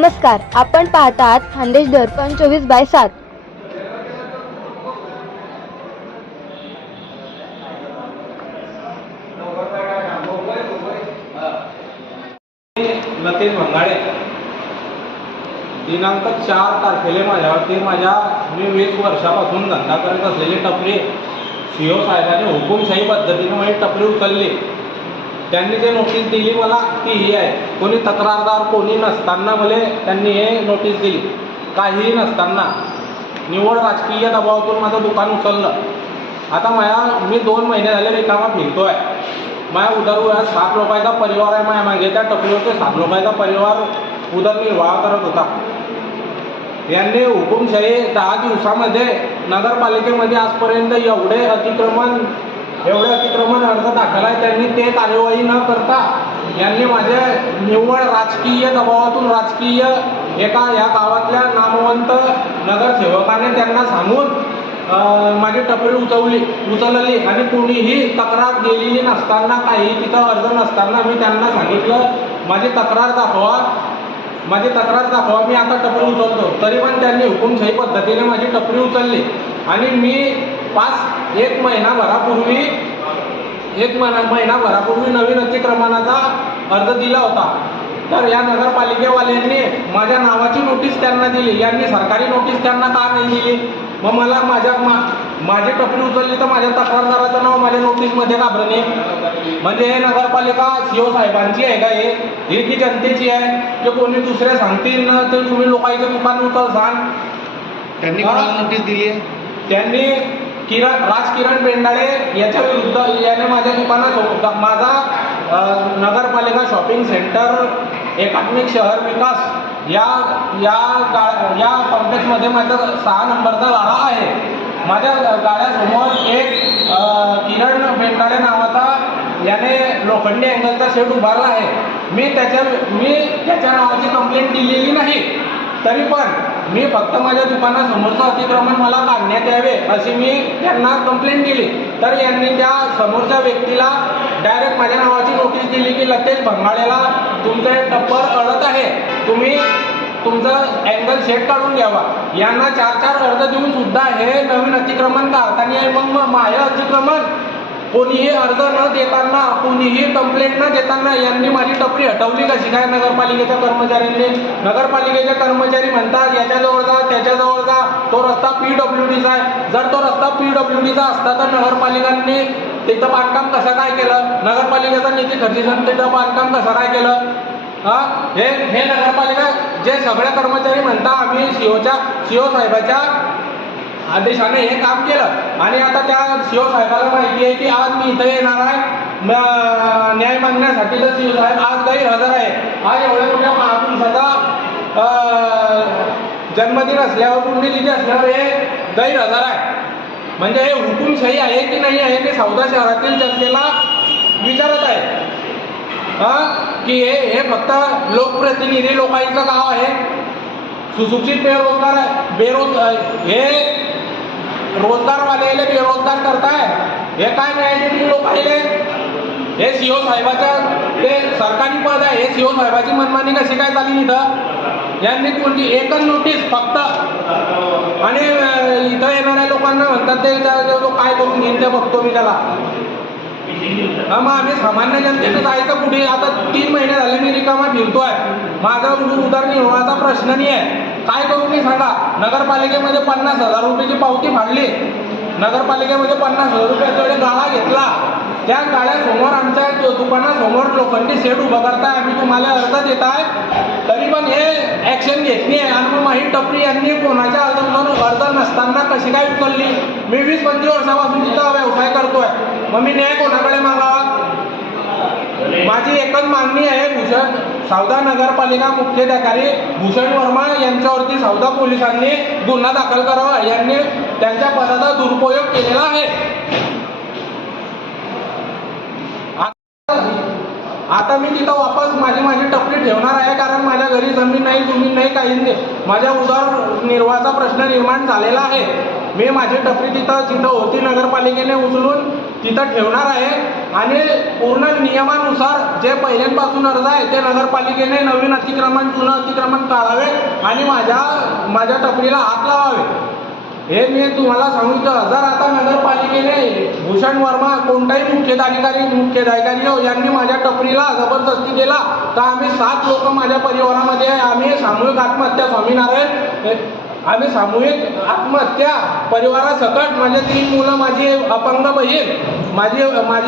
नमस्कार, आपण पाहतात खानदेश दर्पण 24/7. लतेश भंगाडे दिनांक 4 तारखेला माझ्यावरती मी 20 वर्षापासून धंदा करत असलेले टपरी सीओ साहेबांनी हुकुमशाही पद्धतीने माझी टपरी उचलली. त्यांनी जे नोटीस दिली मला ती ही आहे. कोणी तक्रारदार कोणी नसताना मला त्यांनी हे नोटीस दिली. काहीही नसताना निवड राजकीय दबावातून माझं दुकान उचललं. आता मी 2 महिने झाले रिकामा फिरतोय. माझ्या उदरनिर्वाह 7 लोकांचा परिवार आहे. माझ्या मागे त्या टपरीवरचे 7 लोकांचा परिवार उदरनिर्वाह करत होता. यांनी हुकुमशाही 10 दिवसामध्ये नगरपालिकेमध्ये आजपर्यंत एवढे अतिक्रमण अर्ज दाखल आहे. त्यांनी ते कार्यवाही न करता यांनी माझ्या निव्वळ राजकीय दबावातून एका या गावातल्या नामवंत नगरसेवकाने त्यांना सांगून माझी टपरी उचलली आणि कोणीही तक्रार गेलेली नसताना काही तिथं अर्ज नसताना मी त्यांना सांगितलं माझी तक्रार दाखवा. मी आता टपरी उचलतो. तरी पण त्यांनी हुकुमशाही पद्धतीने माझी टपरी उचलली आणि मी 1 महिनाभरापूर्वी नवीन अतिक्रमणाचा अर्ज दिला होता. तर या नगरपालिकेवाल्यांनी माझ्या नावाची नोटीस त्यांना दिली. यांनी सरकारी नोटीस त्यांना का नाही दिली? मग मला माझी टपरी उचलली तर माझ्या तक्रारदाराचं नाव माझ्या नोटीसमध्ये का बरं नाही? म्हणजे हे नगरपालिका सीओ साहेबांची आहे का? ही की जनतेची आहे? जे कोणी दुसरे सांगतील ना तर तुम्ही लोकांचं दुकान उचलसान. त्यांनी कोणाला नोटीस दिली आहे? त्यांनी किरण बेंडाळे याच्या विरुद्ध याने माझ्या दुकानात नगरपालिका शॉपिंग सेंटर एकात्मिक शहर विकास या कॉम्प्लेक्समध्ये माझा 6 नंबरचा गाळा आहे. माझ्या गाड्यासमोर एक किरण बेंडाळे नावाचा याने लोखंडी अँगलचा शेड उभारला आहे. मी त्याच्या नावाची कंप्लेंट दिलेली नाही. तरी पण मी फक्त माझ्या दुकानासमोरचं अतिक्रमण मला काढण्यात यावे अशी मी त्यांना कंप्लेंट दिली. तर यांनी त्या समोरच्या व्यक्तीला डायरेक्ट माझ्या नावाची नोटीस दिली की लतेश भंगाडेला तुमचं टप्पर अडत आहे, तुम्ही तुमचं अँगल सेट काढून घ्यावा. यांना 4 अर्ज देऊन सुद्धा हे नवीन अतिक्रमण काढताना मग माझे अतिक्रमण कोणीही अर्ज न देताना कोणीही कंप्लेंट न देताना यांनी माझी टपरी हटवली कशी काय? नगरपालिकेच्या कर्मचाऱ्यांनी. नगरपालिकेचे कर्मचारी म्हणतात याच्याजवळ जा त्याच्याजवळ जा, तो रस्ता PWDचा आहे. जर तो रस्ता PWDचा असता तर नगरपालिकांनी तिथं बांधकाम कसं काय केलं? नगरपालिकेचा निधी खर्चून तिथं बांधकाम कसं काय केलं? हे नगरपालिका जे सगळे कर्मचारी म्हणतात आम्ही सीओ साहेबाच्या आदेशाने हे काम केलं. आणि आता त्या सीओ साहेबाला माहिती आहे की आज मी इथं येणार आहे न्याय मागण्यासाठी. तर सीओ साहेब आज गैरहजर आहे. आज एवढ्या मोठ्या महापुरुषाचा जन्मदिन असल्यावर पुण्यतिथी असल्यावर हे गैरहजर आहे. म्हणजे हे हुकुमशाही आहे की नाही आहे ते सौदा शहरातील जनतेला विचारत आहे की हे फक्त लोकप्रतिनिधी लोकांचं गाव आहे. सुशिक्षित हे रोजगारवाले बेरोजगार करताय. हे काय मिळाले लोक आहे? हे सीओ साहेबाचं ते सरकारी पद आहे. हे सीओ साहेबाची मनमानी कशी काय झाली इथं? यांनी कोणती एकच नोटीस फक्त आणि इथं येणाऱ्या लोकांना म्हणतात ते काय करून घेईन ते बघतो मी त्याला. मग आम्ही सामान्य जनतेचं जायचं कुठे? आता 3 महिने झाले मी रिकामा फिरतोय. माझा उदरनिर्वाहाचा प्रश्न नाही आहे. काय करू मी सांगा? नगरपालिकेमध्ये 50,000 रुपयाची पावती फाडली. नगरपालिकेमध्ये 50,000 रुपयाचा गाळा घेतला. त्या गाळ्यासमोर आमच्या दुकानासमोर लोखंडी शेड उभं करताय. आम्ही तुम्हाला अर्ज देत आहे तरी पण हे ॲक्शन घेतली आहे. आणि मग माझी टपरी यांनी कोणाच्या अर्ज नसताना कशी काय उचलली? मी 20-25 वर्षापासून तिथं व्यवसाय करतोय. मग मी न्याय कोणाकडे मागावा? माझी एकच मागणी आहे सौदा नगरपालिका मुख्याधिकारी भूषण वर्मा यांच्यावरती सौदा पोलिसांनी गुन्हा दाखल करावा. यांनी त्यांच्या पदाचा दुरुपयोग केलेला आहे. आता मी तिथं वापस माझी टपरी ठेवणार आहे कारण माझ्या घरी जमीन नाही काही नाही. माझ्या उदरनिर्वाहाचा प्रश्न निर्माण झालेला आहे. मी माझी टपरी तिथं होती नगरपालिकेने उचलून तिथं ठेवणार आहे आणि पूर्ण नियमानुसार जे पहिल्यांपासून अर्ज आहे ते नगरपालिकेने नवीन अतिक्रमण जुनं अतिक्रमण काढावे आणि माझ्या टपरीला हात लावावे हे मी तुम्हाला सांगितलं. जर आता नगरपालिकेने भूषण वर्मा कोणताही मुख्याधिकारी यांनी माझ्या टपरीला जबरदस्ती केला तर आम्ही 7 लोक माझ्या परिवारामध्ये आम्ही सामूहिक आत्महत्या स्वामीनारायण आम्ही सामूहिक आत्महत्या परिवारासकट माझे 3 मुलं माझी अपंग बहीण माझी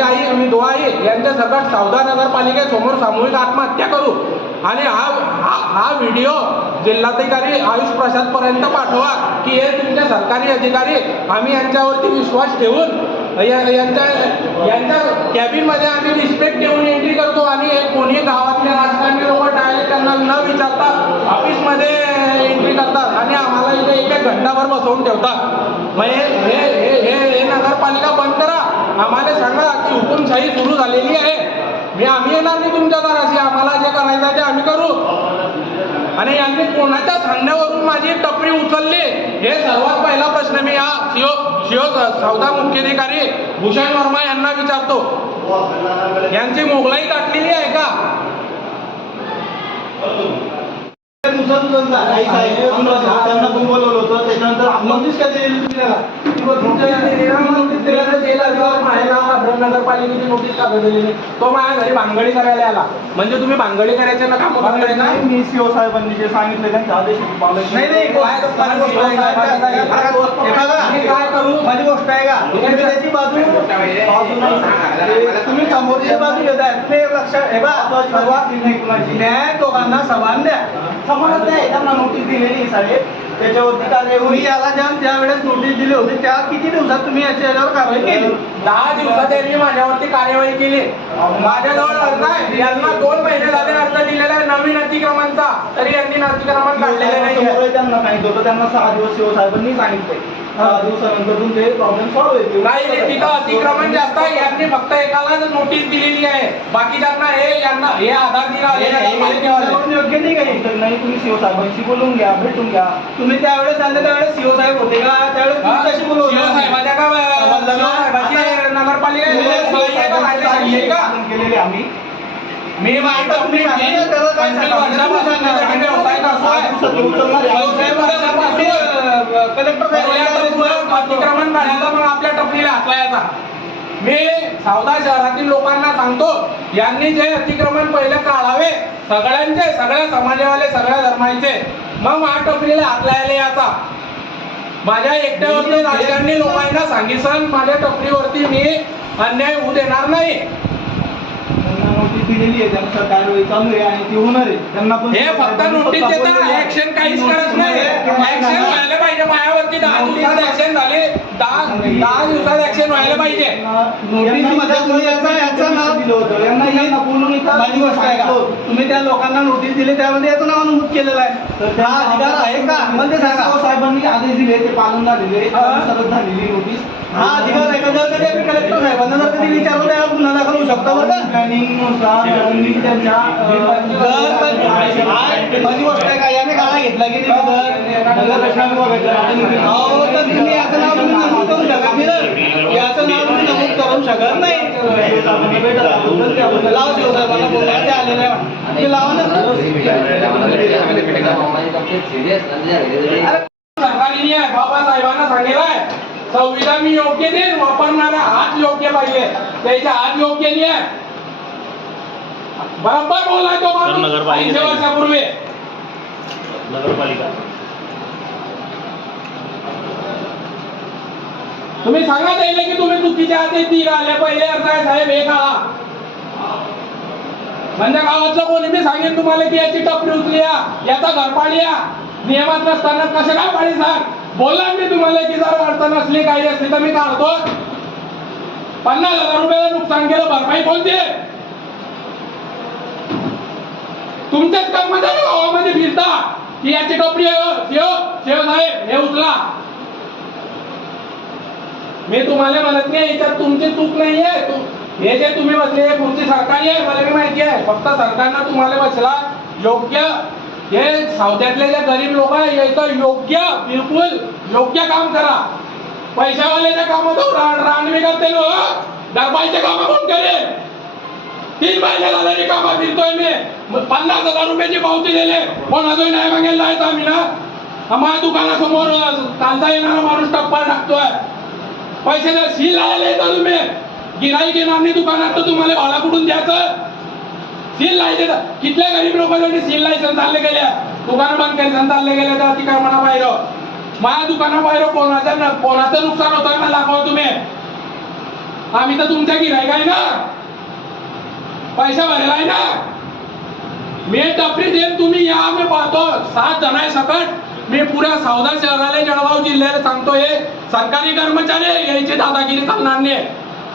आई विधवा आई यांच्या सकट चौदा नगरपालिकेसमोर सामूहिक आत्महत्या करू आणि हा व्हिडिओ जिल्हाधिकारी आयुष प्रसाद पर्यंत पाठवा की हे तुमचे सरकारी अधिकारी आम्ही यांच्यावरती विश्वास ठेवून यांच्या कॅबिनमध्ये आम्ही रिस्पेक्ट ठेवून एंट्री करतो आणि कोणी गावातले राजकारणी लोक डायरेक्ट त्यांना न विचारता ऑफिसमध्ये एंट्री करतात आणि आम्हाला इथे 1-1 घंटाभर बसवून ठेवतात. मग हे नगरपालिका बंद करा. आम्हाला सांगा की हुकुमशाही सुरू झालेली आहे. आम्ही येणार नाही तुमच्या दाराशी. आम्हाला जे करायचं आहे ते आम्ही करू. आणि यांनी कोणाच्या सांगण्यावरून माझी टपरी उचलली हे सर्वात पहिला प्रश्न मी हा शिव सौदा मुख्याधिकारी भूषण वर्मा यांना विचारतो. यांची मोगलाई टाकलेली आहे का? त्यांना पण बोलवलं होतं त्याच्यानंतर नोटीस काय दिली नगरपालिकेची नोटीस का दिलेली तो माझ्या घरी भांगडी करायला आला. म्हणजे तुम्ही भांगडी करायचे ना काम करताय ना? मी सीओ साहेबांनी जे सांगितलं त्यांचे आदेश काय करू? माझी गोष्ट आहे का तुम्ही त्याची बाजू तुम्ही समोरची बाजू घेताय तुम्ही लक्षात हे बा सर्वात न्याय दोघांना समान द्या. समानच नाही त्यांना नोटीस दिलेली साहेब त्याच्यावरती कार्यवाही याला ज्या वेळेस नोटीस दिली होती त्या किती दिवसात तुम्ही याच्यावर कारवाई केली? 10 दिवसात यांनी माझ्यावरती कार्यवाही केली. माझ्याजवळ अर्ज आहे. यांना 2 महिने झाले अर्ज दिलेला आहे नवीन अतिक्रमणचा तरी यांनी अतिक्रमण काढलेलं नाही. त्यांना सांगितलं होतं त्यांना 6 दिवस शिव साहेबांनी सांगितलंय 6 दिवसानंतर तुमचे प्रॉब्लेम सॉल्व्ह होतील. नाही तिथं अतिक्रमण जास्त आहे. यांनी फक्त एकालाच नोटीस दिलेली आहे. बाकीच्यांना हे आधार दिला योग्य नाही काही तर नाही. तुम्ही सीओ साहेबांशी बोलून घ्या भेटून घ्या. तुम्ही त्यावेळेस आले त्यावेळेस सीओ साहेब होते का? त्यावेळेस तुमच्याशी बोलून नगरपालिका केलेले आम्ही मी अतिक्रमण काढायला मग आपल्या टपरीला हातवायचा. मी सावदा शहरातील लोकांना सांगतो यांनी जे अतिक्रमण पहिले काढावे सगळ्यांचे सगळ्या समाजावाले सगळ्या धर्माचे मग माझ्या टपरीला हातलायला याचा. माझ्या एकट्यावरती राजकारणी लोकांना सांगितलं माझ्या टपरीवरती मी अन्याय होऊ देणार नाही. नोटीस दिलेली आहे त्यांचं कार्यवाही चालू आहे आणि ती होणार आहे. त्यांना पण हे फक्त नोटीस देतात ऍक्शन काहीच करत नाही. ऍक्शन व्हायला पाहिजे. माझ्यावरती 10 दिवसात ऍक्शन झाले. 10 दिवसात ऍक्शन व्हायला पाहिजे. तुम्ही त्या लोकांना नोटीस दिली त्यामध्ये याचं नाव नमूद केलेलं आहे. हा अधिकार आहे का? म्हणजे साहेबांनी आदेश दिले ते पालन झालेले सरळ झालेली नोटीस हा अधिकार आहे का? जर कधी आम्ही कलेक्टर साहेबांना जर कधी विचारलं त्यावर गुन्हा दाखल होऊ शकतो बरं. माझी गोष्ट आहे का याने गाळा घेतला की तुम्ही याचं नाव तुम्ही नमूद करू शकत नाही. याचं नाव तुम्ही नमूद करू शकत नाही. लावा शिव साहेबांना बोलला ते आलेलं आहे ते लावा ना. सरकारी आहे बाबासाहेबांना सांगितलं आहे संविधान मी योग्य देईन वापरणारा हात योग्य पाहिजे. त्याचा हात योग्य नाही आहे. बरोबर बोलाय तो माणूस 5 वर्षापूर्वी नगरपालिका तुम्ही सांगा द्यायला की तुम्ही चुकीच्या हाती 3 आले पहिले अर्ज आहे साहेब हे काढा. म्हणजे गावातलं कोणी मी सांगेन तुम्हाला की याची टपरी उचली याचा घरपाडी नियमात नसताना कसं काय पाडी सांग बोलला मी तुम्हाला की जर अडचण असली काही असली तर मी काढतो. 50,000 रुपयाला नुकसान केलं भरपाई कोणती? तुमच्याच कर्मचारी गावामध्ये फिरता की याची टपरी शेव साहेब हे उचला. मी तुम्हाला म्हणत नाही याच्यात तुमची चूक नाहीये. हे जे तुम्ही बसले तुमची सरकारी आहे मला मी माहिती आहे. फक्त सरकारनं तुम्हाला बसला योग्य हे सौद्यातले जे गरीब लोक आहे याचं योग्य बिलकुल योग्य काम करा. पैशावाल्याच्या कामात रानवी करते लोक डरबाईचे काम कोण करेल? 3 महिने झाले कामा फिरतोय मी. 50,000 रुपयाची पावती दिले, कोण अजून नाही मागेल आहे आम्ही ना. माझ्या दुकानासमोर चालता येणारा माणूस टप्पा टाकतोय. पैसे जर सील लावायला येतात तुम्ही, गिराईक येणार नाही दुकानात तर तुम्हाला भाडा कुठून द्यायचं? सील लायचे कितल्या गरीब लोकांसाठी सील लायसन चालले गेले, दुकानं बंद करून चालले गेले तर अतिक्रमणा बाहेर. माझ्या दुकाना बाहेर कोणाचं नुकसान होतंय मला दाखवा तुम्ही. आम्ही तर तुमच्या गिराईक आहे ना, पैसा भरला आहे ना. मी टपरी देईन, तुम्ही या. मी पाहतो 7 जण आहे सकट. मी पुऱ्या सौदा शहराला जळगाव जिल्ह्याला सांगतो, हे सरकारी कर्मचारी यायची दादागिरी चालणार नाही.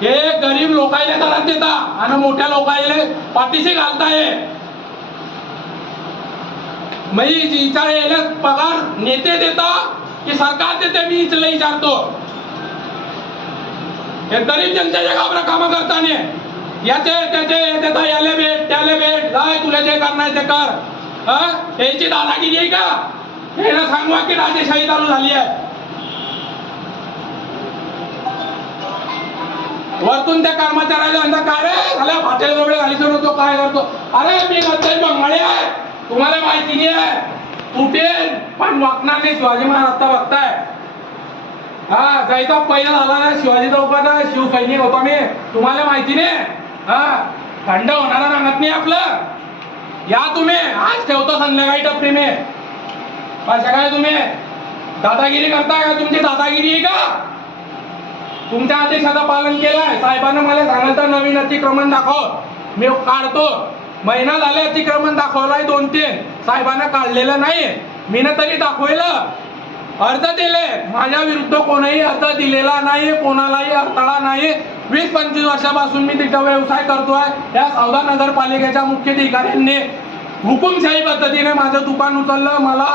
हे गरीब लोकायला त्रास देता आणि मोठ्या लोकायला पाठीशी घालताय. विचार पगार नेते देता की सरकार देते? मी इथलं विचारतो. हे गरीब जनतेच्या घाबरा कामं करताना याचे त्याचे देता, याले भेट त्याले भेट, जाय तुला जे करणार ते कर. याची दादागिरी आहे का? हे ना सांगवा की राजेशाही चालू झाली आहे. वरतून त्या कर्मचाऱ्याला काय रे झाल्या फाटेल रोडे घाली सोडतो, काय करतो? अरे मी गद्दारी बंगाळी आहे, तुम्हाला माहिती नाही आहे. तुटेल पण वाकणार नाही. शिवाजी महाराज आता बघताय. हा जायचा पहिला झाला ना शिवाजी चौकाचा शिवसैनिक होता मी, तुम्हाला माहिती नाही. हा थंड होणारा रंगत नाही आपलं. या तुम्ही, आज ठेवतो संध्याकाळी टपरी मी. अशा काय तुम्ही दादागिरी करताय का? तुमची दादागिरी आहे का? तुमच्या आदेशाचं पालन केलंय साहेबांना मला सांगितलं नवीन अतिक्रमण दाखव, मी काढतो. महिना झाले अतिक्रमण दाखवलाय 2-3, साहेबांना काढलेलं नाही. मी ना तरी दाखवलं, अर्ज दिले. माझ्या विरुद्ध कोणाही अर्ज दिलेला नाही, कोणालाही अडथळा नाही. 20-25 वर्षापासून मी तिथं व्यवसाय करतोय. या सौदा नगरपालिकेच्या मुख्याधिकाऱ्यांनी हुकुमशाही पद्धतीने माझं दुकान उचललं, मला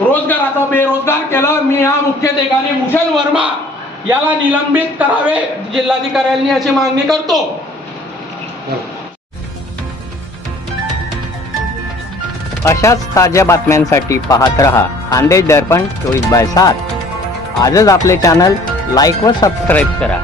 रोजगाराचा बेरोजगार केलं. मी हा मुख्याधिकारी भूषण वर्मा याला निलंबित करावे जिल्हाधिकाऱ्यांनी अशी मागणी करतो. अशाच ताज्या बातम्यांसाठी पाहत रहा खान्देश दर्पण 24/7. आजच आपले चॅनल लाईक व सबस्क्राईब करा.